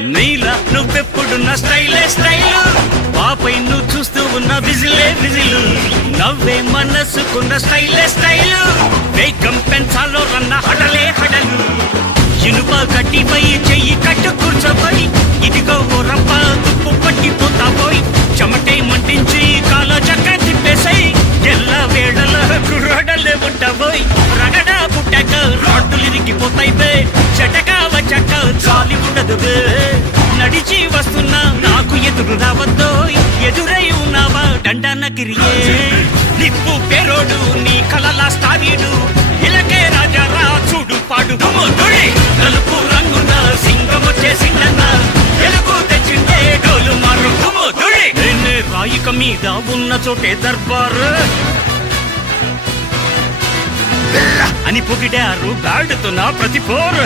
నీలా నువ్వెప్పుడున్న స్టైలే స్టైలు, పాపై నువ్వు చూస్తూ ఉన్న విజిలే విజిలు, నవ్వే మనసుకున్న స్టైలే స్టైలు, వేగం పెంచాలో రన్న హడలే హడలు, ఇనుప గట్టిపై చెయ్యి కట్టు కూర్చోపోయి, ఇదిగో ఓ రంప తుప్పు పట్టిపోతాపోయి, చెమటే మంటించి కాలో చక్క తిప్పేసాయి, ఎల్ల వేళల కుర్రాడలే ఉంటాబోయ్, రగడా పుట్టాక రాడ్డులు ఇరిగిపోతాయి బే, చెటకా వచ్చాక చాలి ఉండదు బే, నడిచి వస్తున్నా నాకు ఎదురు రావద్దో, ఎదురై ఉన్నావా దండాన గిరియే, నిప్పు పేరోడు నీ కలలా స్టారీడు, ఇలకే రాజా రా చూడు పాడు దుమ్ముడి, నలుపు రంగున సింగం వచ్చేసిందన్న, వెలుగు తెచ్చిందే డోలు మారు దుమ్ముడి, నిన్నే రాయిక మీద ఉన్న చోటే దర్బారు అని పొగిడారు గాడుతున్న ప్రతి పోరు.